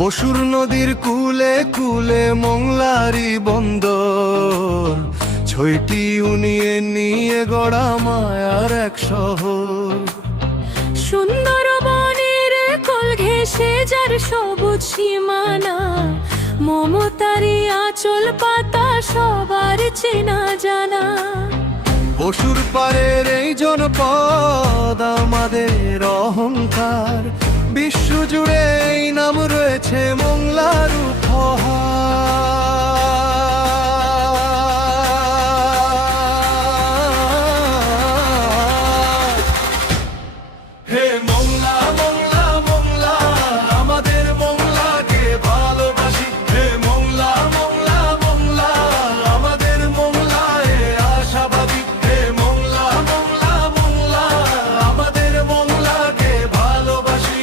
পশুর নদীর কুলে কুলে মংলারি বন্দর, ছয়টি ইউনিয়ন নিয়ে গড়া মায়ার এক শহর। সুন্দর বনের কোল ঘেঁষে যার সবুজ সীমানা, মমতারি আঁচল পাতা সবার চেনা জানা। পশুর পারের এই জনপদ আমাদের অহংকার, বিশ্ব জুড়ে এই নাম রয়েছে মংলার উপহার। হে মংলা মংলা মংলা, আমাদের মংলাকে ভালোবাসি। হে মংলা মংলা মংলা, আমাদের মংলায় আশাবাদী। হে মংলা মংলা মংলা, আমাদের মংলাকে ভালোবাসি।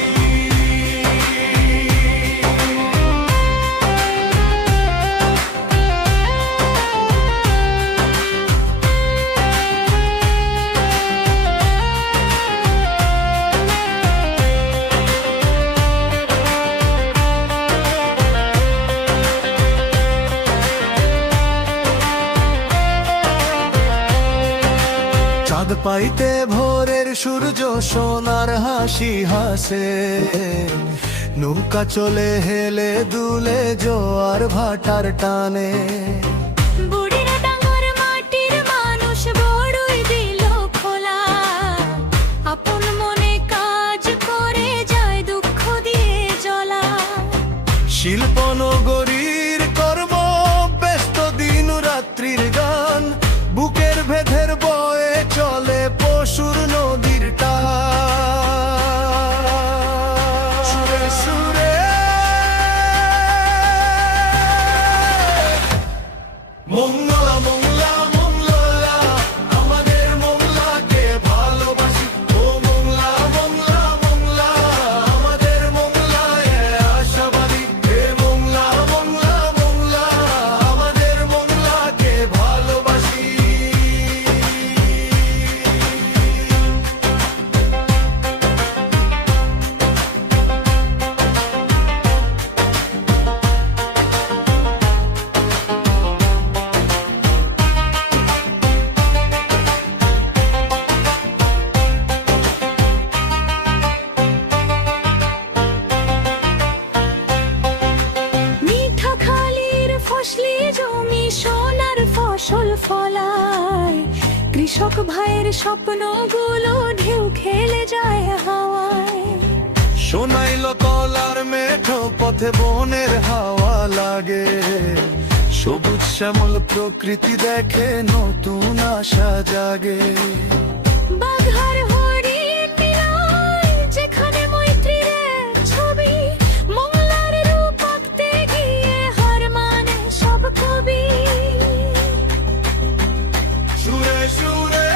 চাঁদ পাইতে ভোরের সূর্য সোনার হাসি হাসে, নৌকা চলে হেলে দুলে জোয়ার ভাটার টানে। বুড়িরা ডাঙর মাটির মানুষ বড়ই দিল খোলা, আপন মনে কাজ করে যায় দুঃখ দিয়ে জ্বলা। শিল্প নগরীর কর্ম ব্যস্ত দিন রাত্রির গান, বুকের ভেদের বয়ে চলে পশুর নদীর টান। সুরে সুরে মংলা মংলা মংলা, আমাদের মংলাকে ভালোবাসি। ও মংলা মংলা মংলা, আমাদের মংলায় আশাবাদী। হে মংলা মংলা মংলা, আমাদের মংলাকে ভালোবাসি। মিঠা খালির ফসলি জমি সোনার ফসল ফলায়, কৃষক ভাইয়ের স্বপ্নগুলো ঢেউ খেলে যায় হাওয়ায়। সোনাইল কলার মেঠো পথে বনের হাওয়া লাগে, সবুজ শ্যামল প্রকৃতি দেখে নতুন আশা জাগে। বাঘার হরিণ মিলায় যেখানে মৈত্রীর এক ছবি, মংলার রূপ আঁকতে গিয়ে হার মানে সব কবি। সুরে সুরে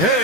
হে